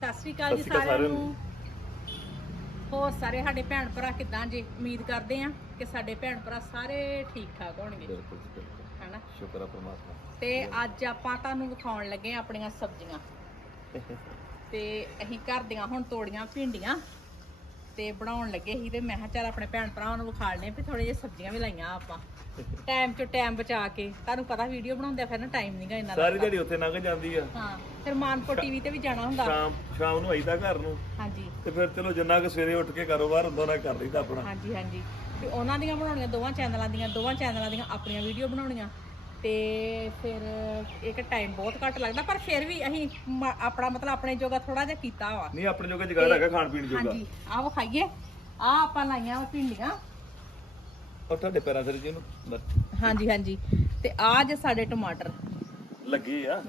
ਸਤਿ ਸ਼੍ਰੀ ਅਕਾਲ ਜੀ ਸਾਰਿਆਂ ਨੂੰ। ਹੋਰ ਸਾਰੇ ਸਾਡੇ ਭੈਣ ਭਰਾ ਕਿੱਦਾਂ ਜੀ? ਉਮੀਦ ਕਰਦੇ ਆ ਕਿ ਸਾਡੇ ਭੈਣ ਭਰਾ ਸਾਰੇ ਠੀਕ ਠਾਕ ਹੋਣਗੇ। ਬਿਲਕੁਲ ਬਿਲਕੁਲ, ਹੈਨਾ। ਸ਼ੁਕਰ ਆ ਪਰਮਾਤਮਾ। ਤੇ ਅੱਜ ਆਪਾਂ ਤੁਹਾਨੂੰ ਵਿਖਾਉਣ ਲੱਗੇ ਆਪਣੀਆਂ ਸਬਜ਼ੀਆਂ ਤੇ ਅਸੀਂ ਘਰ ਦੀਆਂ ਹੁਣ ਤੋੜੀਆਂ ਭਿੰਡੀਆਂ ਤੇ ਬਣਾਉਣ ਲੱਗੇ ਸੀ ਤੇ ਮੈਂ ਕਿਹਾ ਚੱਲ ਆਪਣੇ ਭੈਣ ਭਰਾਵਾਂ ਨੂੰ ਵਿਖਾ ਲਨੇ ਵੀ ਥੋੜੇ ਜਿਹੇ ਸਬਜ਼ੀਆਂ ਵੀ ਲਾਈਆਂ ਆਪਾਂ ਟਾਈਮ ਚੋਂ ਟਾਈਮ ਬਚਾ ਕੇ। ਤੁਹਾਨੂੰ ਪਤਾ ਵੀਡੀਓ ਬਣਾਉਂਦੇ ਫਿਰ ਨਾ ਟਾਈਮ ਨਹੀਂਗਾ ਇੰਨਾ ਸਾਰੀ ਦਿਹਾੜੀ ਉੱਥੇ ਲੰਘ ਜਾਂਦੀ ਆ। ਹਾਂ, ਫਿਰ ਮਾਨਪੁਰ ਟੀਵੀ ਤੇ ਵੀ ਜਾਣਾ ਹੁੰਦਾ। ਸ਼ਾਮ ਨੂੰ ਆਈਦਾ ਘਰ ਨੂੰ। ਹਾਂਜੀ, ਤੇ ਫਿਰ ਚਲੋ ਜਿੰਨਾ ਕਿ ਸਵੇਰੇ ਉੱਠ ਕੇ ਕਾਰੋਬਾਰ ਹੁੰਦਾ ਨਾ ਕਰ ਲਈਦਾ ਆਪਣਾ। ਹਾਂਜੀ ਹਾਂਜੀ, ਤੇ ਉਹਨਾਂ ਦੀਆਂ ਬਣਾਉਣੀਆਂ ਦੋਵਾਂ ਚੈਨਲਾਂ ਦੀਆਂ ਆਪਣੀਆਂ ਵੀਡੀਓ ਬਣਾਉਣੀਆਂ ਤੇ ਫਿਰ ਇੱਕ ਟਾਈਮ ਬਹੁਤ ਘੱਟ ਲੱਗਦਾ, ਪਰ ਫਿਰ ਵੀ ਅਸੀਂ ਆਪਣਾ ਮਤਲਬ ਆਪਣੇ ਜੋਗਾ ਥੋੜਾ ਜਿਹਾ ਕੀਤਾ ਵਾ। ਨਹੀਂ, ਆਪਣੇ ਜੋਗਾ ਜਗਾੜ ਹੈਗਾ ਖਾਣ ਪੀਣ ਜੋਗਾ। ਹਾਂਜੀ, ਆਹ ਵਿਖਾਈਏ। ਆਹ ਆਪਾਂ ਲਾਈਆਂ ਵਾ ਭਿੰਡੀਆਂ ਉਹ ਤੁਹਾਡੇ ਪੈਰਾਂ ਥੱਲੇ ਜੀ ਨੂੰ। ਹਾਂਜੀ ਹਾਂਜੀ, ਤੇ ਆਹ ਜੇ ਸਾਡੇ ਟਮਾਟਰ ਲੱਗੇ ਆ।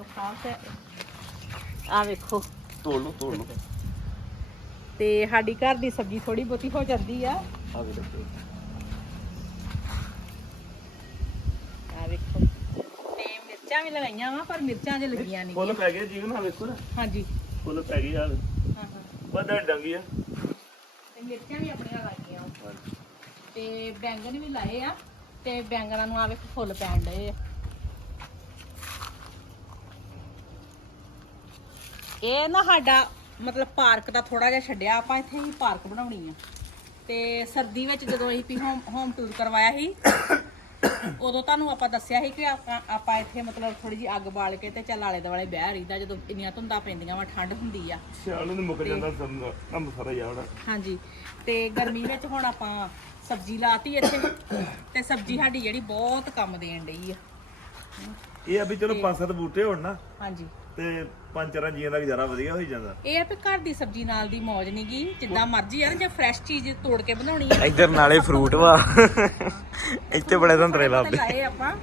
ਆਹ ਵੇਖੋ, ਤੋੜ ਲਓ ਤੇ ਸਾਡੀ ਘਰ ਦੀ ਸਬਜ਼ੀ ਥੋੜੀ ਬਹੁਤੀ ਹੋ ਜਾਂਦੀ ਆ। ਆ ਵੇ ਦੇਖੋ, ਆ ਵੇਖੋ, ਤੇ ਮਿਰਚਾਂ ਵੀ ਲਗਾਈਆਂ ਵਾ, ਪਰ ਮਿਰਚਾਂ ਜੇ ਲੱਗੀਆਂ ਨਹੀਂ। ਫੁੱਲ ਪੈ ਗਏ ਜੀਵਨ, ਆ ਵੇਖੋ ਨਾ। ਹਾਂਜੀ, ਫੁੱਲ ਪੈ ਗਏ ਆ। ਹਾਂ ਹਾਂ, ਵੱਡਾ ਡੰਗੀ ਆ ਤੇ ਮਿਰਚਾਂ ਵੀ ਆਪਣੀਆਂ ਲਾਈਆਂ ਤੇ ਬੈਂਗਣ ਵੀ ਲਾਏ ਆ, ਤੇ ਬੈਂਗਣਾਂ ਨੂੰ ਆ ਵੇਖੋ ਫੁੱਲ ਪੈਣ ਡਏ ਆ। ਇਹ ਨਾ ਸਾਡਾ ਮਤਲਬ ਪਾਰਕ ਦਾ ਥੋੜਾ ਜਿਹਾ ਛੱਡਿਆ, ਆਪਾਂ ਇੱਥੇ ਹੀ ਪਾਰਕ ਬਣਾਉਣੀ ਆ। ਤੇ ਸਰਦੀ ਵਿੱਚ ਜਦੋਂ ਅਸੀਂ ਹੋਮ ਟੂਰ ਕਰਵਾਇਆ ਸੀ ਉਦੋਂ ਤੁਹਾਨੂੰ ਆਪਾਂ ਦੱਸਿਆ ਸੀ ਕਿ ਆਪਾਂ ਇੱਥੇ ਮਤਲਬ ਥੋੜੀ ਜਿਹੀ ਅੱਗ ਬਾਲ ਕੇ ਤੇ ਚੱਲ ਆਲੇ ਦੁਆਲੇ ਬਹਿ ਰਹੀਦਾ ਜਦੋਂ ਇੰਨੀਆਂ ਧੁੰਦਾਂ ਪੈਂਦੀਆਂ ਵਾ, ਠੰਡ ਹੁੰਦੀ ਆ। ਸਿਆਲ ਨੂੰ ਮੁੱਕ ਜਾਂਦਾ ਕੰਮ ਸਾਰਾ ਜਾਵੜਾ। ਹਾਂਜੀ, ਤੇ ਗਰਮੀ ਵਿੱਚ ਹੁਣ ਆਪਾਂ ਸਬਜ਼ੀ ਲਾਤੀ ਇੱਥੇ, ਤੇ ਸਬਜ਼ੀ ਸਾਡੀ ਜਿਹੜੀ ਬਹੁਤ ਕੰਮ ਦੇਣ ਡਈ ਆ। ਇਹ ਆ ਵੀ ਚਲੋ 5-7 ਬੂਟੇ ਹੋਣ ਨਾ। ਹਾਂਜੀ, ਤੇ 5-4 ਜੀਆਂ ਦਾ ਗੁਜ਼ਾਰਾ ਵਧੀਆ ਹੋਈ ਜਾਂਦਾ। ਇਹ ਆ ਵੀ ਘਰ ਦੀ ਸਬਜ਼ੀ ਨਾਲ ਦੀ ਮੌਜ ਨੀ ਗੀ, ਜਿੱਦਾਂ ਮਰਜ਼ੀ ਆ ਨਾ, ਜੇ ਫਰੈਸ਼ ਚੀਜ਼ ਤੋੜ ਕੇ ਬਣਾਉਣੀ ਆ। ਇੱਧਰ ਨਾਲੇ ਫਰੂਟ ਵਾ, ਇੱਥੇ ਬੜੇ ਸੰਤਰੇ ਲੱਭਦੇ ਲਾਏ ਆਪਾਂ।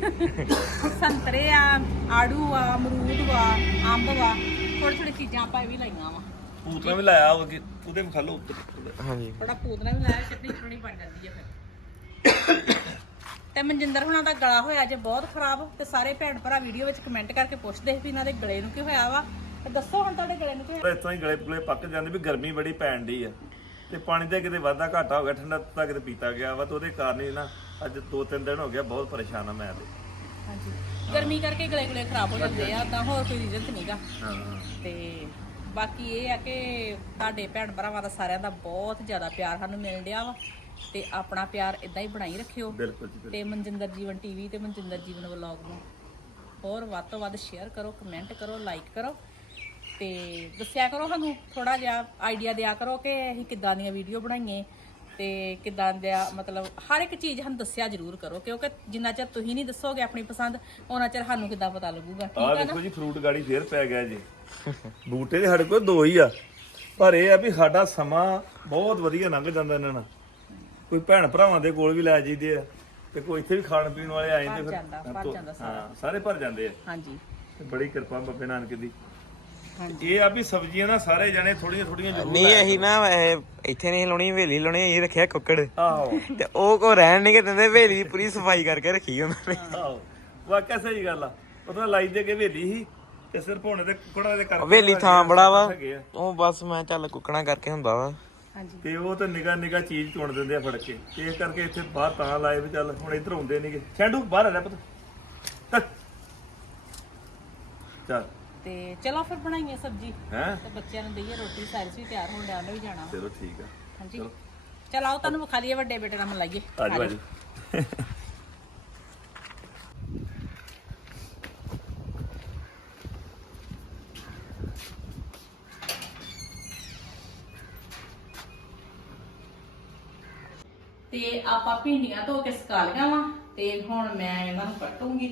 ਸੰਤਰੇ ਆ, ਆੜੂ ਆ, ਅਮਰੂਦ ਵਾ, ਅੰਬ ਵਾ, ਥੋੜੀ ਚੀਜ਼ਾਂ ਆਪਾਂ ਇਹ ਵੀ ਲਾਈਆਂ ਵਾ। ਪੂਤਨਾ ਵੀ ਲਾਇਆ ਉਹਦੇ ਵਿਖਾ ਲਓ ਉੱਪਰ। ਹਾਂਜੀ, ਥੋੜਾ ਪੂਤਨਾ ਵੀ ਲਾਇਆ, ਚਟਣੀ ਬਣ ਜਾਂਦੀ ਆ ਫਿਰ। ਤੇ ਮਨਜਿੰਦਰ ਹੁਣਾਂ ਦਾ ਗਲਾ ਹੋਇਆ ਜੇ ਬਹੁਤ ਖਰਾਬ, ਤੇ ਸਾਰੇ ਭੈਣ ਭਰਾ ਵੀਡੀਓ ਵਿੱਚ ਕਮੈਂਟ ਕਰਕੇ ਪੁੱਛਦੇ ਸੀ ਵੀ ਇਹਨਾਂ ਦੇ ਗਲੇ ਨੂੰ ਕੀ ਹੋਇਆ ਵਾ। ਤੇ ਦੱਸੋ ਹੁਣ ਤੁਹਾਡੇ ਗਲੇ ਨੂੰ ਕੀ ਹੋਇਆ? ਇਤੋਂ ਹੀ ਗਲੇ ਪੱਕ ਜਾਂਦੇ ਵੀ ਗਰਮੀ ਬੜੀ ਪੈਣ ਡਈ ਆ, ਤੇ ਪਾਣੀ ਦਾ ਕਿਤੇ ਵਾਧਾ ਘਾਟਾ ਹੋ ਗਿਆ, ਠੰਡਾ ਤਾਂ ਕਿਤੇ ਪੀਤਾ ਗਿਆ ਵਾ, ਤੇ ਉਹਦੇ ਕਾਰਨ ਹੀ ਨਾ ਅੱਜ 2-3 ਦਿਨ ਹੋ ਗਿਆ ਬਹੁਤ ਪਰੇਸ਼ਾਨ ਆ ਮੈਂ ਤੇ। ਹਾਂਜੀ, ਗਰਮੀ ਕਰਕੇ ਗਲੇ ਖਰਾਬ ਹੋ ਜਾਂਦੇ ਆ, ਤਾਂ ਹੋਰ ਕੋਈ ਰੀਜ਼ਨ ਤੇ ਨਹੀਂਗਾ। ਤੇ ਬਾਕੀ ਇਹ ਆ ਕਿ ਤੁਹਾਡੇ ਭੈਣ ਭਰਾਵਾਂ ਦਾ ਸਾਰਿਆਂ ਦਾ ਬਹੁਤ ਜ਼ਿਆਦਾ ਪਿਆਰ ਸਾਨੂੰ ਮਿਲ ਰਿਹਾ ਵਾ, ਤੇ ਆਪਣਾ ਪਿਆਰ ਇਦਾਂ ਹੀ ਬਣਾਈ ਰੱਖਿਓ। ਤੇ ਮਨਜਿੰਦਰ ਜੀਵਨ ਟੀਵੀ ਤੇ ਮਨਜਿੰਦਰ ਜੀਵਨ ਵਲੌਗ ਨੂੰ ਹੋਰ ਵੱਧ ਤੋਂ ਵੱਧ ਸ਼ੇਅਰ ਕਰੋ, ਕਮੈਂਟ ਕਰੋ, ਲਾਈਕ ਕਰੋ, ਤੇ ਦੱਸਿਆ ਕਰੋ ਸਾਨੂੰ, ਥੋੜਾ ਜਿਹਾ ਆਈਡੀਆ ਦਿਆ ਕਰੋ ਕਿ ਅਸੀਂ ਕਿੱਦਾਂ ਦੀਆਂ ਵੀਡੀਓ ਬਣਾਈਏ ਤੇ ਕਿੱਦਾਂ ਦਾ ਮਤਲਬ ਹਰ ਇੱਕ ਚੀਜ਼ ਸਾਨੂੰ ਦੱਸਿਆ ਜ਼ਰੂਰ ਕਰੋ, ਕਿਉਂਕਿ ਜਿੰਨਾ ਚਿਰ ਤੁਸੀਂ ਨਹੀਂ ਦੱਸੋਗੇ ਆਪਣੀ ਪਸੰਦ, ਉਹਨਾਂ ਚਿਰ ਸਾਨੂੰ ਕਿੱਦਾਂ ਪਤਾ ਲੱਗੂਗਾ। ਠੀਕ ਆ ਹੈ ਨਾ? ਦੇਖੋ ਜੀ, ਫਰੂਟ ਗਾੜੀ ਫੇਰ ਪੈ ਗਿਆ ਜੀ। ਬੂਟੇ ਦੇ ਸਾਡੇ ਕੋਲ 2 ਹੀ ਆ, ਪਰ ਇਹ ਆ ਵੀ ਸਾਡਾ ਸਮਾਂ ਬਹੁਤ ਵਧੀਆ ਲੰਘ ਜਾਂਦਾ ਇਹਨਾਂ ਨਾਲ। ਕੋਈ ਭੈਣ ਭਰਾਵਾਂ ਦੇ ਕੋਲ ਵੀ ਲੈ ਜਾਈਦੇ ਆ, ਤੇ ਕੋਈ ਇੱਥੇ ਵੀ ਖਾਣ ਪੀਣ ਵਾਲੇ ਆ ਜਾਂਦੇ, ਫਿਰ ਹਾਂ ਸਾਰੇ ਭਰ ਜਾਂਦੇ ਆ। ਹਾਂਜੀ, ਤੇ ਬੜੀ ਕਿਰਪਾ ਬਾਬੇ ਨਾਨਕ ਦੀ। ਇਹ ਆ ਵੀ ਸਬਜ਼ੀਆਂ ਨਾ ਸਾਰੇ ਜਾਣੇ ਥੋੜੀਆਂ ਜ਼ਰੂਰ। ਨਹੀਂ ਅਸੀਂ ਨਾ ਇੱਥੇ ਨਹੀਂ ਲਾਉਣੀ, ਹਵੇਲੀ ਲਾਉਣੀ। ਇਹ ਰੱਖਿਆ ਕੁੱਕੜ, ਆਹੋ, ਤੇ ਉਹ ਕੋ ਰਹਿਣ ਨਹੀਂ ਦਿੰਦੇ, ਹਵੇਲੀ ਦੀ ਪੂਰੀ ਸਫਾਈ ਕਰਕੇ ਰੱਖੀ ਉਹਨਾਂ ਨੇ। ਆਹੋ, ਵਾਕਿਆ ਸਹੀ ਗੱਲ ਆ। ਉਹਦਾ ਲਾਈ ਦੇ ਕੇ ਹਵੇਲੀ ਸੀ, ਤੇ ਸਿਰਫ ਹੁਣ ਦੇ ਕੁੱਕੜਾਂ ਦੇ ਕਰਕੇ ਹਵੇਲੀ ਥਾਂ ਬੜਾ ਵਾ, ਉਹ ਬਸ ਮੈਂ ਚੱਲ ਕੁੱਕੜਾਂ ਕਰਕੇ ਹੁੰਦਾ ਵਾ। ਤੇ ਉਹ ਤਾਂ ਨਿਗਾਹ ਚੀਜ਼ ਚੁਣ ਦਿੰਦੇ ਆ ਫੜ ਕੇ, ਤੇ ਇਸ ਕਰਕੇ ਇੱਥੇ ਬਾਹਰ ਤਾਂ ਲਾਏ ਵੀ ਚੱਲ ਹੁਣ ਇੱਧਰ ਆਉਂਦੇ ਨਹੀਂਗੇ। ਛੈਂਡੂ ਬਾਹਰ ਆ ਜਾ ਪੁੱਤ, ਚੱਲ। ਤੇ ਚਲੋ ਫਿਰ ਬਣਾਈਏ ਸਬਜ਼ੀ ਹੈ, ਤੇ ਬੱਚਿਆਂ ਨੂੰ ਦਈਏ ਰੋਟੀ। ਸਾਇਰਸ ਵੀ ਤਿਆਰ ਹੋਣ ਡਿਆ, ਉਹਨੇ ਵੀ ਜਾਣਾ। ਚਲੋ ਠੀਕ ਆ। ਹਾਂਜੀ, ਚਲ ਆਓ ਤੁਹਾਨੂੰ ਵਿਖਾ ਦਈਏ ਵੱਡੇ ਬੇਟੇ ਨਾਲ ਮਿਲਾਈਏ। ਆਜੋ ਆਜੋ। ਤੇ ਆਪਾਂ ਭਿੰਡੀਆਂ ਧੋ ਕੇ ਸੁਕਾ ਲਈਆਂ ਵਾ, ਤੇ ਹੁਣ ਮੈਂ ਇਹਨਾਂ ਨੂੰ ਕੱਟੂੰਗੀ।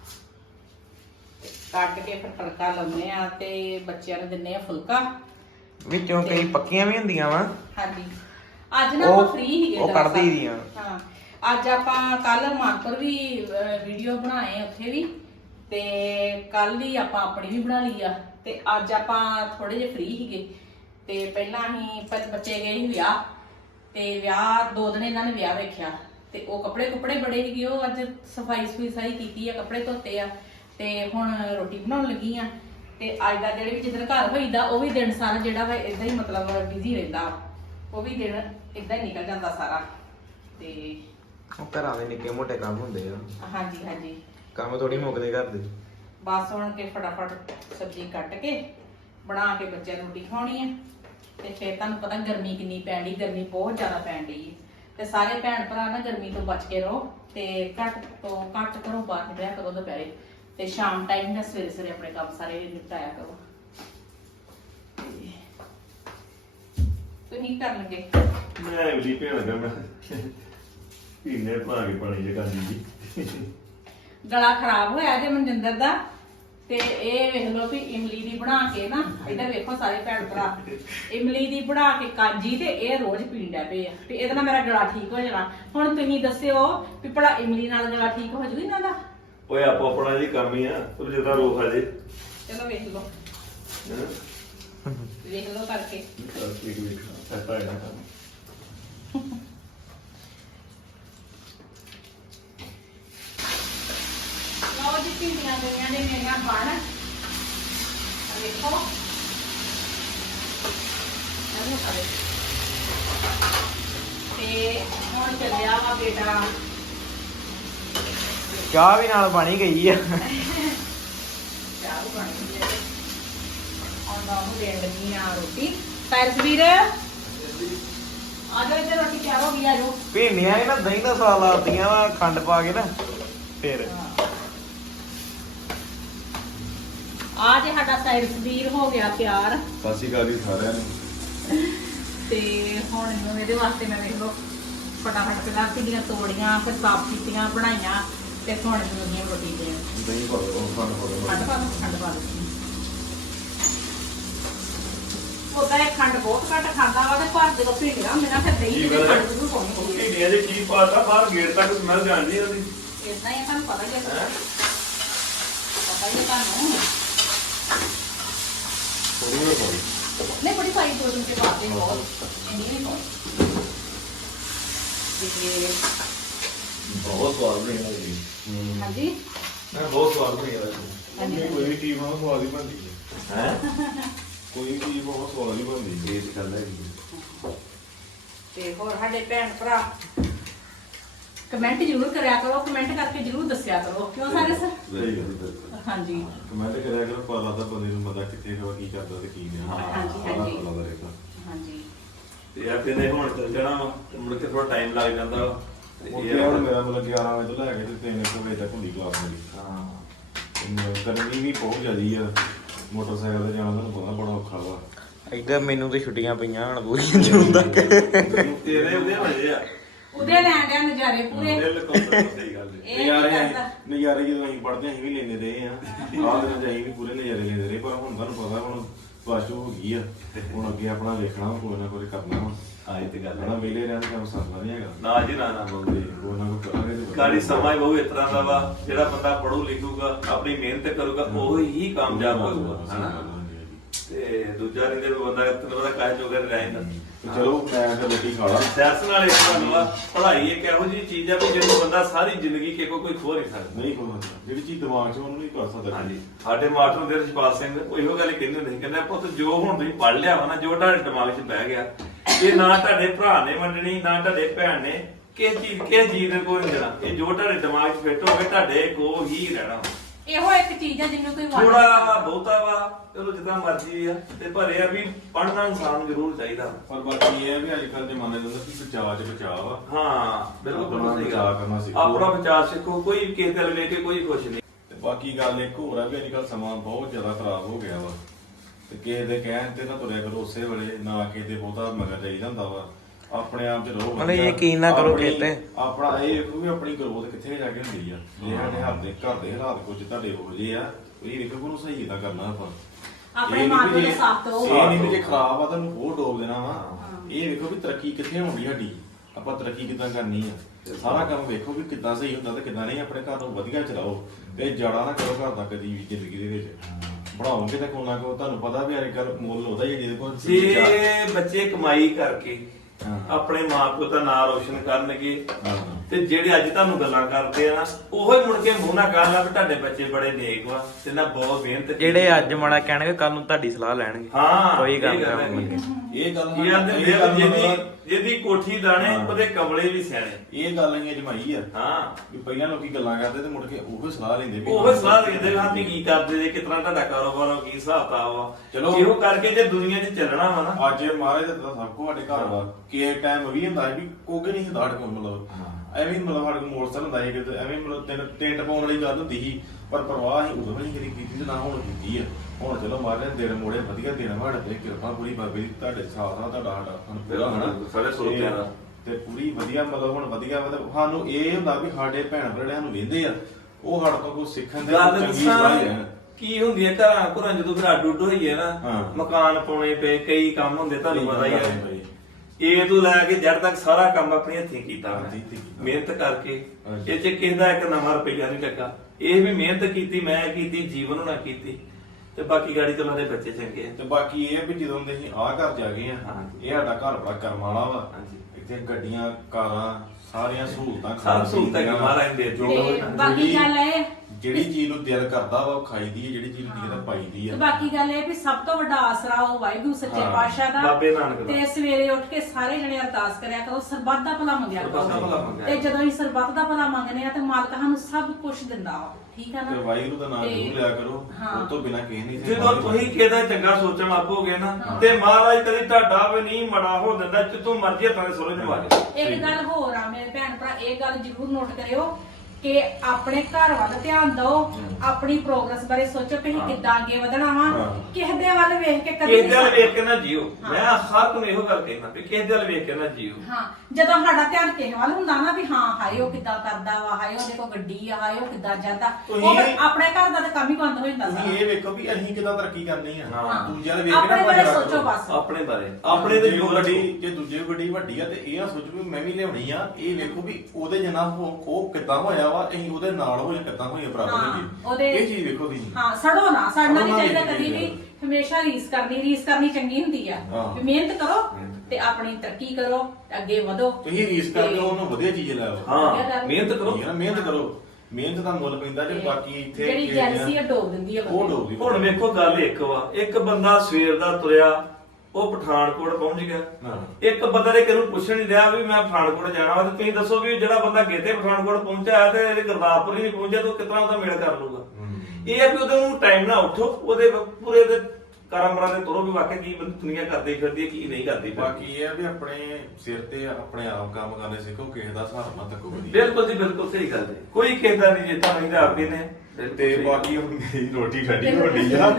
ਕੱਟ ਕੇ ਫਿਰ ਤੜਕਾ ਲਾਉਂਦੇ ਆ, ਤੇ ਬੱਚਿਆਂ ਨੂੰ ਦਿੰਨੇ ਆ ਫੁਲਕਾ। ਵਿੱਚੋਂ ਕਈ ਪੱਕੀਆਂ ਵੀ ਹੁੰਦੀਆਂ ਵਾ। ਹਾਂਜੀ, ਅੱਜ ਨਾ ਆਪਾਂ ਫ੍ਰੀ ਹੀਗੇ, ਉਹ ਕੱਢਦੀ ਦੀਆਂ। ਹਾਂ, ਅੱਜ ਆਪਾਂ ਕੱਲ ਮਾਨਪੁਰ ਵੀ ਵੀਡੀਓ ਬਣਾਏ ਉੱਥੇ ਵੀ, ਤੇ ਕੱਲ ਹੀ ਆਪਾਂ ਆਪਣੀ ਵੀ ਬਣਾ ਲਈ ਆ, ਤੇ ਅੱਜ ਆਪਾਂ ਥੋੜੇ ਜਿਹੇ ਫ੍ਰੀ ਹੀਗੇ। ਤੇ ਪਹਿਲਾਂ ਅਸੀਂ ਬੱਚੇ ਗਏ ਸੀ ਵਿਆਹ, ਤੇ ਵਿਆਹ 2 ਦਿਨ ਇਹਨਾਂ ਨੇ ਵਿਆਹ ਵੇਖਿਆ, ਤੇ ਉਹ ਕੱਪੜੇ ਬੜੇ ਸੀਗੇ, ਉਹ ਅੱਜ ਸਫਾਈ ਸਾਰੀ ਕੀਤੀ ਆ, ਕੱਪੜੇ ਧੋਤੇ ਆ, ਤੇ ਹੁਣ ਰੋਟੀ ਬਣਾਉਣ ਲੱਗੀ ਆ। ਤੇ ਅੱਜ ਦਾ ਜਿਹੜੇ ਵੀ ਜਿੱਦਣ ਘਰ ਹੋਈਦਾ ਉਹ ਵੀ ਦਿਨ ਸਾਰਾ ਜਿਹੜਾ ਵਾ ਇਦਾਂ ਹੀ ਮਤਲਬ ਬਿਜ਼ੀ ਰਹਿੰਦਾ ਵਾ। ਉਹ ਵੀ ਦਿਨ ਇਦਾਂ ਹੀ ਨਿਕਲ ਜਾਂਦਾ ਸਾਰਾ। ਤੇ ਉਹ ਘਰਾਂ ਦੇ ਨਿੱਕੇ ਮੋਟੇ ਕੰਮ ਹੁੰਦੇ ਆ, ਹਾਂਜੀ ਹਾਂਜੀ ਕੰਮ ਥੋੜੀ ਮੁੱਕਦੇ ਘਰ ਦੇ। ਬਸ ਹੁਣ ਕੇ ਫਟਾਫਟ ਸਬਜ਼ੀ ਕੱਟ ਕੇ ਬਣਾ ਕੇ ਬੱਚਿਆਂ ਨੂੰ ਰੋਟੀ ਖਾਣੀ ਹੈ। ਤੇ ਫਿਰ ਤੁਹਾਨੂੰ ਪਤਾ ਗਰਮੀ ਕਿੰਨੀ ਪੈਣ ਡਈ, ਗਰਮੀ ਬਹੁਤ ਜ਼ਿਆਦਾ ਪੈਣ ਡਈ ਹੈ। ਤੇ ਸਾਰੇ ਭੈਣ ਭਰਾ ਨਾ ਗਰਮੀ ਤੋਂ ਬਚ ਕੇ ਰਹੋ ਤੇ ਘੱਟ ਤੋਂ ਘੱਟ ਘਰੋਂ ਬਾਹਰ ਨਿਕਲਿਆ ਕਰੋ ਦੁਪਹਿਰੇ, ਤੇ ਸ਼ਾਮ ਟਾਈਮ ਜਾਂ ਸਵੇਰੇ ਸਵੇਰੇ ਆਪਣੇ ਕੰਮ ਸਾਰੇ ਨਿਪਟਾਇਆ ਕਰੋ। ਤੁਸੀਂ ਕਰ ਲਗੇ ਮੈਂ ਇਮਲੀ ਭੇਣ ਲੱਗਾ, ਮੈਂ ਪੀਨੇ ਪਾ ਕੇ ਪਾਣੀ ਜੇ ਕਰਦੀ ਜੀ। ਗਲਾ ਖਰਾਬ ਹੋਇਆ ਜੇ ਮਨਜਿੰਦਰ ਦਾ, ਤੇ ਇਹ ਵੇਖ ਲਓ ਵੀ ਇਮਲੀ ਦੀ ਬਣਾ ਕੇ ਨਾ, ਇੱਧਰ ਵੇਖੋ ਸਾਰੇ ਭੈਣ ਭਰਾ, ਇਮਲੀ ਦੀ ਬਣਾ ਕੇ ਕਾਂਜੀ ਤੇ ਇਹ ਰੋਜ਼ ਪੀਣ ਡੈ ਪਏ ਆ ਤੇ ਇਹਦੇ ਨਾਲ ਮੇਰਾ ਗਲਾ ਠੀਕ ਹੋ ਜਾਣਾ। ਹੁਣ ਤੁਸੀਂ ਦੱਸਿਓ ਵੀ ਭਲਾ ਇਮਲੀ ਨਾਲ ਗਲਾ ਠੀਕ ਹੋ ਜੂਗੀ ਇਹਨਾਂ ਦਾ? ਓਏ ਆਪੋ ਆਪਣਾ ਜੀ ਕੰਮ ਹੀ ਆ, ਤੂੰ ਜਿੱਦਾਂ ਰੋਕ ਆ ਜੇ। ਚਲੋ ਵੇਖ ਲਓ, ਹਾਂ ਵੇਖ ਲਓ ਕਰਕੇ। ਠੀਕ ਵੇਖਣਾ ਸੈਟ ਆ ਜਾਣਾ ਕੰਮ। ਲਓ ਜੀ ਭਿੰਡੀਆਂ ਗਈਆਂ ਨੇ ਮੇਰੀਆਂ ਬਣ, ਆ ਵੇਖੋ ਇਹਨੂੰ ਸਾਰੇ। ਤੇ ਹੁਣ ਚੱਲਿਆ ਵਾ ਬੇਟਾ, ਚਾਹ ਵੀ ਨਾਲ ਬਣੀ ਗਈ ਆ। ਚਾਹ ਬਣ ਗਈ ਹੈ। ਹੁਣ ਬਾਹੂ ਦੇਣ ਲੱਗੀ ਆ ਰੋਟੀ। ਪੈਰਸਵੀਰ ਆ ਜਾ, ਇੱਧਰ ਰੋਟੀ ਤਿਆਰ ਹੋ ਗਈ, ਆ ਜਾਓ। ਭਿੰਡੀਆਂ ਇਹ ਨਾ ਦਹੀਂ ਦਾ ਸਵਾਦ ਲਾਤੀਆਂ ਵਾ, ਖੰਡ ਪਾ ਕੇ ਨਾ ਫਿਰ। ਆ ਜੇ ਸਾਡਾ ਪੈਰਸਵੀਰ ਹੋ ਗਿਆ ਤਿਆਰ। ਸਤਿ ਸ਼੍ਰੀ ਅਕਾਲ ਜੀ ਸਾਰਿਆਂ ਨੂੰ। ਤੇ ਹੁਣ ਇਹਨੂੰ ਇਹਦੇ ਵਾਸਤੇ ਮੈਂ ਵੇਖ ਲਓ ਫਟਾਫਟ ਪਹਿਲਾਂ ਭਿੰਡੀਆਂ ਤੋੜੀਆਂ, ਫਿਰ ਸਾਫ਼ ਕੀਤੀਆਂ, ਬਣਾਈਆਂ, ਤੇ ਹੁਣ ਇਹਨੂੰ ਰੋਟੀ ਦੇਣ। ਦਹੀਂ ਪਾ ਦੋ, ਖੰਡ ਪਾ ਦੋ। ਖੰਡ ਪਾ ਦੋ, ਖੰਡ ਪਾ ਦੋ। ਉਹਦਾ ਇਹ ਖੰਡ ਬਹੁਤ ਘੱਟ ਖਾਂਦਾ ਵਾ, ਤੇ ਪਰ ਜਦੋਂ ਭਿੰਡੀਆਂ ਹੁੰਦੀਆਂ ਨਾ ਫਿਰ ਦਹੀਂ ਦੇ ਖੰਡ ਜ਼ਰੂਰ ਪਾਉਣੀ ਪਊਗੀ। ਭਿੰਡੀਆਂ ਦੇ ਕੀ ਪਾਤਾ, ਬਾਹਰ ਗੇਟ ਤੱਕ ਸਮੈਲ ਜਾਂਦੀ ਆ ਉਹਦੀ। ਇਦਾਂ ਹੀ ਆ, ਤੁਹਾਨੂੰ ਪਤਾ ਹੀ ਹੈ। ਪਤਾ ਹੀ ਹੈ ਤੁਹਾਨੂੰ। ਥੋੜੀ ਜਿਹੀ ਪਾਈ। ਨਹੀਂ ਬੜੀ ਪਾਈ, 2 ਚਮਚੇ ਪਾਤੇ ਬਹੁਤ, ਇੰਨੀ ਨਹੀਂ ਪਾਈ। ਤੇ ਬਹੁਤ ਸਵਾਦ ਬਣੀ ਹੈ ਜੀ। ਹਾਂਜੀ ਮੈਂ ਬਹੁਤ ਸਵਾਦ ਬਣੀ ਹੈ। ਹਾਂਜੀ। ਕੋਈ ਵੀ ਚੀਜ਼ ਬਹੁਤ ਸਵਾਦ ਹੀ ਬਣਦੀ ਹੈ। ਹੈ ਕੋਈ ਵੀ ਚੀਜ਼ ਬਹੁਤ ਸਵਾਦ ਹੀ ਬਣਦੀ ਹੈ। ਇਹ ਗੱਲ ਹੈ। ਤੇ ਹੋਰ ਸਾਡੇ ਭੈਣ ਭਰਾ ਕਮੈਂਟ ਜ਼ਰੂਰ ਕਰਿਆ ਕਰੋ, ਕਮੈਂਟ ਕਰਕੇ ਜ਼ਰੂਰ ਦੱਸਿਆ ਕਰੋ, ਕਿਉਂ ਸਾਰੇ ਸਰ? ਸਹੀ ਗੱਲ। ਹਾਂਜੀ ਕਮੈਂਟ ਕਰਿਆ ਕਰੋ, ਪਤਾ ਲੱਗਦਾ ਬੰਦੇ ਨੂੰ ਪਤਾ ਕਿੱਥੇ ਖਵਾ ਕੀ ਕਰਦਾ ਤੇ ਕੀ ਨਹੀਂ। ਹਾਂਜੀ, ਸਾਰਾ ਹਾਂਜੀ। ਪਤਾ ਲੱਗਦਾ। ਹਾਂਜੀ ਤੇ ਆ ਕਹਿੰਦੇ ਹੁਣ ਚੱਲ ਜਾਣਾ ਵਾ, ਤੇ ਮੁੜ ਕੇ ਥੋੜਾ ਟਾਈਮ ਲੱਗ ਜਾਂਦਾ ਵਾ। ਤੇ ਉਹ ਇਹ ਕਿਹਾ ਹੁਣ ਮੇਰਾ ਮਤਲਬ 11 ਵਜੇ ਤੋਂ ਲੈ ਕੇ ਤੇ 3 ਵਜੇ ਤੱਕ ਹੁੰਦੀ ਕਲਾਸ ਮੇਰੀ। ਹਾਂ ਗਰਮੀ ਵੀ ਬਹੁਤ ਜ਼ਿਆਦੀ ਆ, ਮੋਟਰਸਾਈਕਲ ਤੇ ਜਾਣਾ ਤੁਹਾਨੂੰ ਪਤਾ ਬੜਾ ਔਖਾ ਵਾ। ਇੱਧਰ ਮੈਨੂੰ ਤੇ ਛੁੱਟੀਆਂ ਪਈਆਂ ਹੁਣ ਪੂਰੀਆਂ ਜੂਨ ਤੱਕ। ਤੇਰੇ ਉਹਦੇ ਵਜੇ ਆ। ਉਹਦੇ ਲੈਣ ਦੇ ਨਜ਼ਾਰੇ ਪੂਰੇ। ਬਿਲਕੁਲ ਸਹੀ ਗੱਲ ਹੈ। ਇਹ ਨਜ਼ਾਰੇ ਜਦੋਂ ਅਸੀਂ ਪੜ੍ਹਦੇ ਅਸੀਂ ਵੀ ਲੈਂਦੇ ਰਹੇ ਆ। ਆਹ ਦਿਨਾਂ 'ਚ ਅਸੀਂ ਵੀ ਪੂਰੇ ਨਜ਼ਾਰੇ ਲੈਂਦੇ ਰਹੇ, ਪਰ ਹੁਣ ਤੁਹਾਨੂੰ ਪਤਾ ਹੁਣ ਪਲੱਸ 2 ਹੋ ਗਈ ਆ, ਹੁਣ ਅੱਗੇ ਆਪਣਾ ਵੇਖਣਾ, ਕੋਈ ਨਾ ਕੋਈ ਕਰਨਾ ਵਾ। ਆਈ ਤੇ ਗੱਲ ਹਨਾ ਹੈ। ਵਿਹਲੇ ਰਹਿਣ ਦਾ ਕੰਮ ਸਰਦਾ ਨਹੀਂ ਹੈਗਾ। ਨਾ ਜੀ ਨਾ ਨਾ ਮੰਗਦੇ। ਕੋਈ ਨਾ ਕੋਈ ਕਰਾਂਗੇ ਤੇ ਗਾੜੀ ਸਮਾਂ ਹੀ ਬਹੁਤ ਇਸ ਤਰ੍ਹਾਂ ਦਾ ਵਾ, ਜਿਹੜਾ ਬੰਦਾ ਪੜੂ ਲਿਖੂਗਾ, ਆਪਣੀ ਮਿਹਨਤ ਕਰੂਗਾ, ਉਹ ਹੀ ਕਾਮਯਾਬ ਹੋਊਗਾ। ਹਨਾ ਤੇ ਦੂਜਾ ਨਹੀਂ ਤੇ ਬੰਦਾ ਤੈਨੂੰ ਪਤਾ ਕਾਹ ਜੋਗਾ ਰਹਿ ਜਾਂਦਾ। ਚਲੋ ਮੈਂ ਤੇ ਰੋਟੀ ਖਾ ਲਾ। ਸਿਆਸਤ ਨਾਲ ਇੱਕ ਗੱਲ ਵਾ, ਪੜ੍ਹਾਈ ਇੱਕ ਇਹੋ ਜਿਹੀ ਚੀਜ਼ ਆ ਵੀ ਜਿਹਨੂੰ ਬੰਦਾ ਸਾਰੀ ਜ਼ਿੰਦਗੀ ਕੋਈ ਖੋ ਨਹੀਂ ਸਕਦਾ। ਨਹੀਂ ਕੋਈ ਜਿਹੜੀ ਚੀਜ਼ ਦਿਮਾਗ 'ਚ ਉਹਨੂੰ ਨਹੀਂ ਕਰ ਸਕਦਾ। ਹਾਂਜੀ ਸਾਡੇ ਮਾਸਟਰ ਦੇ ਰਜਪਾਲ ਸਿੰਘ ਉਹ ਇਹੋ ਗੱਲ ਕਹਿੰਦੇ ਹੁੰਦੇ ਸੀ, ਕਹਿੰਦਾ ਪੁੱਤ ਜੋ ਹੁਣ ਤੁਸੀਂ ਪੜ੍ਹ ਲਿਆ ਵਾ ਨਾ, ਜੋ ਤੁਹਾਡੇ ਦਿਮਾਗ 'ਚ ਬਹਿ ਗਿਆ, ਇਹ ਨਾ ਤੁਹਾਡੇ ਭਰਾ ਨੇ ਵੰਡਣੀ, ਨਾ ਤੁਹਾਡੇ ਭੈਣ ਨੇ, ਕਿਸ ਚੀਜ਼ ਨੇ ਕੋਈ ਨਹੀਂ ਦੇਣਾ। ਇਹ ਜੋ ਤੁਹਾਡੇ ਦਿਮਾਗ 'ਚ ਫਿੱਟ ਹੋਵੇ ਤੁਹਾਡੇ ਕੋਲ ਹੀ ਰਹਿਣਾ। ਇਹੋ ਇੱਕ ਚੀਜ਼ ਆ ਜਿਹਨੂੰ ਕੋਈ ਵੰਡ ਥੋੜਾ ਬਹੁਤਾ ਵਾ, ਚਲੋ ਜਿੱਦਾਂ ਮਰਜ਼ੀ ਆ, ਤੇ ਪਰ ਇਹ ਆ ਵੀ ਪੜ੍ਹਨਾ ਇਨਸਾਨ ਜ਼ਰੂਰ ਚਾਹੀਦਾ। ਪਰ ਬਾਕੀ ਇਹ ਹੈ ਵੀ ਅੱਜ ਕੱਲ੍ਹ ਜ਼ਮਾਨੇ ਦੇ ਅੰਦਰ ਕਿ ਬਚਾਅ 'ਚ ਬਚਾਅ ਵਾ। ਹਾਂ ਬਿਲਕੁਲ ਆਪਣਾ ਸਹੀ ਬਚਾਅ ਗੱਲ। ਕਰਨਾ ਸਿੱਖੋ। ਆਪਣਾ ਬਚਾਅ ਸਿੱਖੋ, ਕੋਈ ਕਿਸੇ ਤੇ ਲੈ ਕੇ ਕੋਈ ਖੁਸ਼ ਨਹੀਂ। ਤੇ ਬਾਕੀ ਗੱਲ ਇੱਕ ਹੋਰ ਆ ਵੀ ਅੱਜ ਕੱਲ੍ਹ ਸਮਾਂ ਬਹੁਤ ਜ਼ਿਆਦਾ ਖਰਾਬ ਹੋ ਗਿਆ ਵਾ, ਤੇ ਕਿਸੇ ਦੇ ਕਹਿਣ ਤੇ ਨਾ ਤੁਰਿਆ ਕਰੋ ਉਸੇ ਵੇਲੇ, ਨਾ ਕਿਸੇ ਦੇ ਬਹੁਤਾ ਮਗਰ ਚਾਹੀਦਾ ਹੁੰਦਾ ਵਾ। ਆਪਣੇ ਆਪ 'ਚ ਰਹੋ ਮਤਲਬ ਯਕੀਨ ਨਾ ਕਰੋ ਕਿਸੇ ਤੇ। ਆਪਣਾ ਇਹ ਵੇਖੋ ਵੀ ਆਪਣੀ ਗਰੋਥ ਕਿੱਥੇ ਜਾ ਕੇ ਹੁੰਦੀ ਆ। ਜੇ ਸਾਡੇ ਘਰ ਦੇ ਹਾਲਾਤ ਕੁਝ ਤੁਹਾਡੇ ਹੋ ਜੇ ਆ, ਇਹ ਵੇਖੋ ਕਿ ਉਹਨੂੰ ਸਹੀ ਕਿੱਦਾਂ ਕਰਨਾ ਆਪਾਂ। ਆਪਣੇ ਇਹ ਨੀ ਮਾਂ ਵੀ ਪਿਓ ਦੇ ਜੇ- ਸਾਥ ਦਿਓ। ਇਹ ਨਹੀਂ ਵੀ ਜੇ ਖਰਾਬ ਆ ਤੁਹਾਨੂੰ ਹੋਰ ਡੋਬ ਦੇਣਾ ਵਾ। ਇਹ ਵੇਖੋ ਵੀ ਤਰੱਕੀ ਕਿੱਥੇ ਹੋਣੀ ਸਾਡੀ, ਆਪਾਂ ਤਰੱਕੀ ਕਿੱਦਾਂ ਕਰਨੀ ਆ। ਸਾਰਾ ਕੰਮ ਵੇਖੋ ਵੀ ਕਿੱਦਾਂ ਸਹੀ ਹੁੰਦਾ ਤੇ ਕਿੱਦਾਂ ਨਹੀਂ। ਆਪਣੇ ਘਰ ਨੂੰ ਵਧੀਆ ਚਲਾਓ ਤੇ ਜੜਾ ਨਾ ਕਰੋ ਘਰ ਦਾ ਕਦੀ ਵੀ ਜ਼ਿੰਦਗੀ ਦੇ ਵਿੱਚ। ਬਣਾਓਗੇ ਤਾਂ ਕੋਨਾ ਕੋ ਤੁਹਾਨੂੰ ਪਤਾ ਵੀ ਅੱਜ ਕੱਲ੍ਹ ਮੁੱਲ ਉਹਦਾ ਹੀ ਜਿਹਦੇ ਕੋਲ ਜੇ ਬੱਚੇ ਕਮਾਈ ਕਰਕੇ ਹਾਂ। ਆਪਣੇ ਮਾਪਿਓ ਦਾ ਨਾਂ ਰੋਸ਼ਨ ਕਰਨਗੇ, ਹਾਂ। ਤੇ ਜਿਹੜੇ ਅੱਜ ਤੁਹਾਨੂੰ ਗੱਲਾਂ ਕਰਦੇ ਆ ਨਾ ਉਹੋ ਹੀ ਮੁੜ ਕੇ ਮੂੰਹ ਨਾਲ ਕਹਿਣਾ ਵੀ ਤੁਹਾਡੇ ਬੱਚੇ ਬੜੇ ਨੇਕ ਵਾ ਤੇ ਨਾ ਬਹੁਤ ਮਿਹਨਤ ਕੀਤੀ। ਜਿਹੜੇ ਅੱਜ ਮਾੜਾ ਕਹਿਣਗੇ ਕੱਲ ਨੂੰ ਤੁਹਾਡੀ ਸਲਾਹ ਲੈਣਗੇ। ਹਾਂ ਕੋਈ ਗੱਲ ਇਹ ਗੱਲ ਨਹੀਂ। ਇਹ ਗੱਲ ਇਹ ਆਂਦੇ ਜਿਹਦੀ ਕੋਠੀ ਦਾਣੇ ਉਹਦੇ ਕਮਲੇ ਵੀ ਸਿਆਣੇ। ਇਹ ਗੱਲ ਅਸੀਂ ਅਜਮਾਈ ਆ ਹਾਂ ਵੀ ਪਹਿਲਾਂ ਲੋਕੀ ਗੱਲਾਂ ਕਰਦੇ ਤੇ ਮੁੜ ਕੇ ਉਹੋ ਸਲਾਹ ਲੈਂਦੇ ਵੀ ਉਹ ਸਲਾਹ ਦਿੰਦੇ ਹਾਂ ਵੀ ਕੀ ਕਰਦੇ ਜੇ ਕਿਤਨਾ ਤੁਹਾਡਾ ਕਾਰੋਬਾਰ ਆ ਕੀ ਹਿਸਾਬ ਕਿਤਾਬ ਆ। ਚਲੋ। ਇਹੋ ਕਰਕੇ ਜੇ ਦੁਨੀਆ 'ਚ ਚੱਲਣਾ ਵਾ ਨਾ ਅੱਜ ਮਹਾਰਾਜ ਦਾ ਤਾਂ ਸਭ ਕੋ ਸਾਡੇ ਘਰ ਵਾ ਕਿ ਟਾਈਮ ਵੀ ਹੁੰਦਾ ਸੀ ਵੀ ਕੋਗੇ ਨਹੀਂ ਦਾੜ ਕੋ ਮਤਲਬ ਐਵੇਂ ਹੀ ਮਤਲਬ ਸਾਡੇ ਕੋਲ ਮੋਟਰਸਾਈਕਲ ਹੁੰਦਾ ਸੀ ਕਿ ਐਵੇਂ ਮਤਲਬ ਟੈਂਟ ਪਾਉਣ ਵਾਲੀ ਗੱਲ ਹੁੰਦੀ ਸੀ ਪਰ ਪਰਵਾਹ ਹੀ ਉਦੋਂ ਵੀ ਨਹੀਂ ਕਦੀ ਕੀਤੀ ਤੇ ਨਾ ਹੁਣ ਕੀਤੀ ਆ। ਹੁਣ ਚਲੋ ਮਹਾਰਾਜ ਦੇ ਦਿਨ ਮੋੜੇ ਵਧੀਆ ਦਿਨ ਵਾੜ ਤੇ ਕਿਰਪਾ ਪੂਰੀ ਬਾਬੇ ਦੀ ਤੁਹਾਡੇ ਸਾਥ ਨਾਲ ਤੁਹਾਡਾ ਸਾਡਾ ਹੁਣ ਪੂਰਾ ਹਨਾ ਸਾਰੇ ਸਰੋਤਿਆਂ ਦਾ ਤੇ ਪੂਰੀ ਵਧੀਆ ਮਤਲਬ ਹੁਣ ਵਧੀਆ ਮਤਲਬ ਸਾਨੂੰ ਇਹ ਹੁੰਦਾ ਵੀ ਸਾਡੇ ਭੈਣ ਭਰਾ ਸਾਨੂੰ ਵੇਂਦੇ ਆ ਉਹ ਸਾਡੇ ਤੋਂ ਕੁਝ ਸਿੱਖਣ ਦੇ ਗੱਲ ਚੰਗੀ ਸਲਾਹ ਦੱਸਾਂ ਲੈਣ। ਕੀ ਹੁੰਦੀ ਹੈ ਘਰਾਂ ਜਦੋਂ ਫਿਰ ਅੱਡ ਉੱਡ ਹੋਈਏ ਨਾ ਹਾਂ। ਮਕਾਨ ਪਾਉਣੇ ਪਏ ਕਈ ਕੰਮ ਹੁੰਦੇ ਤੁਹਾਨੂੰ ਪਤਾ ਹੀ ਹੈ ਭਾਈ। ਇਹ ਤੋਂ ਲੈ ਕੇ ਜੜ ਤੱਕ ਸਾਰਾ ਕੰਮ ਆਪਣੇ ਹੱਥੀਂ ਕੀਤਾ ਮੈਂ। ਹੱਥੀਂ ਕੀਤਾ। ਮਿਹਨਤ ਕਰਕੇ ਹਾਂਜੀ। ਇਹ ਚ ਕਿਸੇ ਦਾ ਇੱਕ ਨਵਾਂ ਰੁਪਈਆ ਨਹੀਂ ਲੱਗਾ। ਇਹ ਵੀ ਮਿਹਨਤ ਕੀਤੀ ਮੈਂ ਕੀਤੀ ਜੀਵਨ ਉਹਨਾਂ ਕੀਤੀ ਤੇ ਬਾਕੀ ਗਾੜੀ ਤੋਂ ਸਾਡੇ ਬੱਚੇ ਚੰਗੇ ਆ। ਤੇ ਬਾਕੀ ਇਹ ਵੀ ਜਦੋਂ ਦੇ ਅਸੀਂ ਆਹ ਘਰ ਜਾ ਗਏ ਆ ਹਾਂਜੀ। ਇਹ ਸਾਡਾ ਘਰ ਬੜਾ ਕਰਮ ਵਾਲਾ ਵਾ ਹਾਂਜੀ। ਇੱਥੇ ਗੱਡੀਆਂ ਕਾਰਾਂ ਸਾਰੀਆਂ ਸਹੂਲਤਾਂ ਸਭ ਸਹੂਲਤਾਂ ਦੀਆਂ। ਮਹਾਰਾਜ ਦੇ ਜੋ ਤੇ ਬਾਕੀ ਗੱਲ ਇਹ ਜਿਹੜੀ ਚੀਜ਼ ਨੂੰ ਦਿਲ ਕਰਦਾ ਵਾ ਉਹ ਖਾਈਦੀ ਹੈ ਜਿਹੜੀ ਚੀਜ਼ ਨੂੰ ਦਿਲ ਪਾਈਦੀ ਤੇ ਆ। ਬਾਕੀ ਗੱਲ ਇਹ ਵੀ ਸਭ ਤੋਂ ਵੱਡਾ ਆਸਰਾ ਉਹ ਵਾਹਿਗੁਰੂ ਸੱਚੇ ਹਾਂ, ਪਾਤਸ਼ਾਹ ਦਾ। ਬਾਬੇ ਨਾਨਕ ਦਾ। ਤੇ ਸਵੇਰੇ ਉੱਠ ਕੇ ਸਾਰੇ ਜਣੇ ਅਰਦਾਸ ਕਰਿਆ ਕਰੋ, ਸਰਬੱਤ ਦਾ ਭਲਾ ਮੰਗਿਆ ਸਰਬੱਤ ਦਾ ਭਲਾ ਮੰਗਿਆ ਤੇ ਜਦੋਂ ਅਸੀਂ ਸਰਬੱਤ ਦਾ ਭਲਾ ਮੰਗਨੇ ਆ ਤੇ ਮਾਲਕ ਸਾਨੂੰ ਸਭ ਕੁਝ ਦਿੰਦਾ ਵਾ। ਠੀਕ ਆ ਨਾ? ਤੇ ਵਾਹਿਗੁਰੂ ਦਾ ਨਾਮ ਤੇ- ਜ਼ਰੂਰ ਲਿਆ ਕਰੋ ਹਾਂ। ਉਹ ਤੋਂ ਬਿਨਾ ਕਿਸੇ ਨਹੀਂ ਜਦੋਂ ਤੁਸੀਂ ਕਿਸੇ ਦਾ ਚੰਗਾ ਸੋਚਣ ਲੱਪੋਗੇ ਨਾ ਤੇ ਮਹਾਰਾਜ ਕਦੀ ਤੁਹਾਡਾ ਵੀ ਨਹੀਂ ਮੜਾ ਹੋ ਦਿੰਦਾ ਜਿੱਥੋਂ ਮਰਜ਼ੀ ਹੱਥਾਂ ਦੇ ਸੁਰਜ ਨੂੰ ਆ ਜਾਏ। ਇੱਕ ਗੱਲ ਹੋਰ ਆ ਮੇਰੇ ਭੈਣ ਭਰਾ, ਇਹ ਗੱਲ ਜ਼ਰੂਰ ਨੋਟ ਕਰਿਓ ਕਿ ਆਪਣੇ ਘਰ ਵੱਲ ਧਿਆਨ ਦਿਓ, ਆਪਣੀ ਪ੍ਰੋਗਰੈਸ ਬਾਰੇ ਸੋਚੋ ਕਿ ਅਸੀਂ ਕਿੱਦਾਂ ਅੱਗੇ ਵਧਣਾ ਵਾ। ਕਿਸੇ ਦੇ ਵੱਲ ਵੇਖ ਕੇ ਕਦੀ ਕਿਸੇ ਦੇ ਵੱਲ ਨਹੀਂ ਵੇਖ ਕੇ ਨਾ ਜੀਓ। ਮੈਂ ਹਰ ਨੂੰ ਇਹੋ ਗੱਲ ਕਹਿਣਾ ਵੀ ਕਿਸੇ ਦੇ ਵੱਲ ਵੇਖ ਕੇ ਨਾ ਜੀਓ। ਹਾਂ, ਜਦੋਂ ਸਾਡਾ ਧਿਆਨ ਕਿਸੇ ਵੱਲ ਹੁੰਦਾ ਨਾ ਵੀ ਹਾਂ ਹਾਏ ਉਹ ਕਿੱਦਾਂ ਕਰਦਾ ਵਾ, ਹਾਏ ਉਹਦੇ ਕੋਲ ਗੱਡੀ ਆ, ਹਾਏ ਉਹ ਕਿੱਦਾਂ ਜਾਂਦਾ, ਉਹ ਫਿਰ ਆਪਣੇ ਘਰ ਦਾ ਤਾਂ ਕੰਮ ਹੀ ਬੰਦ ਹੋ ਜਾਂਦਾ ਤੁਸੀਂ ਸਾਰਾ। ਇਹ ਵੇਖੋ ਵੀ ਅਸੀਂ ਕਿਦਾਂ ਤਰੱਕੀ ਕਰਨੀ ਆ ਹਾਂ। ਦੂਜਿਆਂ ਦੇ ਵੇਖ ਕੇ ਆਪਣੇ ਨਾ ਬਾਰੇ ਭੱਜਣਾ ਸੋਚੋ ਕਰੋ। ਬਸ। ਆਪਣੇ ਬਾਰੇ ਆਪਣੇ ਤੇ ਜੇ ਜੋ ਗੱਡੀ ਗੱਡੀ ਜੇ ਦੂਜੇ ਗੱਡੀ ਵੱਡੀ ਆ ਤੇ ਇਹ ਨਾ ਸੋਚੋ ਵੀ ਮੈਂ ਵੀ ਲਿਆਉਣੀ ਆ। ਇਹ ਵੇਖੋ ਵੀ ਉਹਦੇ ਜਨਾ ਉਹ ਕਿੱਦਾਂ ਹੋਇਆ ਵਾ ਅਸੀਂ ਉਹਦੇ ਨਾਲ ਹੋ ਜਾਂ ਕਿੱਦਾਂ ਹੋਈਏ ਬਰਾਬਰ ਹਾਂ, ਹੋਈਏ। ਉਹਦੇ- ਇਹ ਚੀਜ਼ ਵੇਖੋ ਤੁਸੀਂ ਹਾਂ, ਸੜੋ ਨਾ, ਸੜਨਾ ਨਹੀਂ ਸੜਨਾ ਚਾਹੀਦਾ ਨਹੀਂ ਕਦੀ ਵੀ। ਚਾਹੀਦਾ। ਹਮੇਸ਼ਾ ਰੀਸ ਕਰਨੀ ਚੰਗੀ ਹੁੰਦੀ ਆ। ਹਾਂ। ਵੀ ਮਿਹਨਤ ਕਰੋ ਤੇ ਆਪਣੀ ਤਰੱਕੀ ਕਰੋ, ਅੱਗੇ ਵਧੋ। ਤੁਸੀਂ ਰੀਸ ਕਰਕੇ ਉਹਨੂੰ ਵਧੀਆ ਚੀਜ਼ ਲੈ ਆਓ। ਹਾਂ ਮਿਹਨਤ ਕਰੋ। ਠੀਕ ਹੈ ਨਾ, ਮਿਹਨਤ ਕਰੋ। ਮਿਹਨਤ ਦਾ ਮੁੱਲ ਪੈਂਦਾ ਜੇ ਬਾਕੀ ਇੱਥੇ ਜਿਹੜੀ ਜੈਲਸੀ ਆ ਡੋਬ ਦਿੰਦੀ ਆ ਉਹ ਬੰਦੇ ਨੂੰ। ਡੋਬਦੀ ਹੁਣ ਵੇਖੋ ਗੱਲ ਇੱਕ ਵਾ, ਇੱਕ ਬੰਦਾ ਸਵੇਰ ਦਾ ਤੁਰਿਆ ਉਹ ਪਠਾਨਕੋਟ ਪਹੁੰਚ ਗਿਆ। ਹਾਂ। ਇੱਕ ਬੰਦਾ ਨੇ ਕਿਹਨੂੰ ਪੁੱਛਣ ਨਹੀਂ ਰਿਹਾ ਵੀ ਮੈਂ ਪਠਾਨਕੋਟ ਜਾਣਾ ਵਾ ਤੇ ਤੁਸੀਂ ਦੱਸੋ ਵੀ ਜਿਹੜਾ ਬੰਦਾ ਗੇਤੇ ਪਠਾਨਕੋਟ ਪਹੁੰਚਿਆ ਤੇ ਇਹ ਗੁਰਦਾਸਪੁਰ ਹੀ ਨਹੀਂ ਪਹੁੰਚਿਆ ਤਾਂ ਉਹ ਕਿਤਨਾ ਉਹਦਾ ਮੇਲ ਕਰ ਲੂਗਾ। ਇਹ ਆ ਵੀ ਉਹਦੇ ਨੂੰ ਟਾਈਮ ਨਾਲ ਉੱਠੋ, ਉਹਦੇ ਪੂਰੇ ਦੇ ਕਰਮਰਾਂ ਦੇ ਤੁਰੋ ਵੀ ਵਾਕਿਆ ਕੀ ਦੁਨੀਆ ਕਰਦੀ ਫਿਰਦੀ ਹੈ ਕੀ ਨਹੀਂ ਕਰਦੀ ਫਿਰਦੀ। ਬਾਕੀ ਇਹ ਆ ਵੀ ਆਪਣੇ ਸਿਰ ਤੇ ਆਪਣੇ ਆਪ ਕੰਮ ਕਰਨੇ ਸਿੱਖੋ, ਕਿਸੇ ਦਾ ਸਹਾਰਾ ਨਾ ਤੱਕੋ ਕਦੀ। ਬਿਲਕੁਲ ਜੀ ਬਿਲਕੁਲ ਸਹੀ ਗੱਲ ਹੈ। ਕੋਈ ਕਹਿੰਦਾ ਨਹੀਂ ਜੇ ਤੁਹਾਨੂੰ ਆਪ ਹੀ ਨੇ ਤੇ ਬਾਕੀ ਹੁਣ ਮੇਰੀ ਰੋਟੀ ਠੰਡੀ ਹੋਣੀ ਆ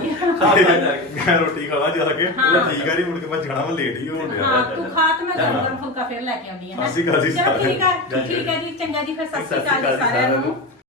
ਮੈਂ ਰੋਟੀ ਖਾਣਾ ਜਾ ਕੇ ਹਾਂ। ਠੀਕ ਆ ਜੀ ਮੁੜ ਕੇ ਮੈਂ ਜਾਣਾ ਮੈਂ ਲੇਟ ਹੀ ਹੋਣ ਡਿਆ। ਹਾਂ, ਤੂੰ ਖਾ ਕੇ ਮੈਂ ਗਰਮ ਫੁਲਕਾ ਫੇਰ ਲੈ ਕੇ ਆਉਂਦੀ ਹਾਂ। ਸਤਿ ਸ਼੍ਰੀ ਅਕਾਲ ਜੀ ਚਲੋ ਠੀਕ ਆ, ਸਾਰਿਆਂ ਨੂੰ। ਠੀਕ ਹੈ ਜੀ, ਚੰਗਾ ਜੀ, ਫਿਰ ਸਤਿ ਸ਼੍ਰੀ ਸਤਿ ਸ਼੍ਰੀ ਅਕਾਲ ਜੀ ਅਕਾਲ ਸਾਰਿਆਂ ਸਾਰਿਆਂ ਨੂੰ। ਨੂੰ।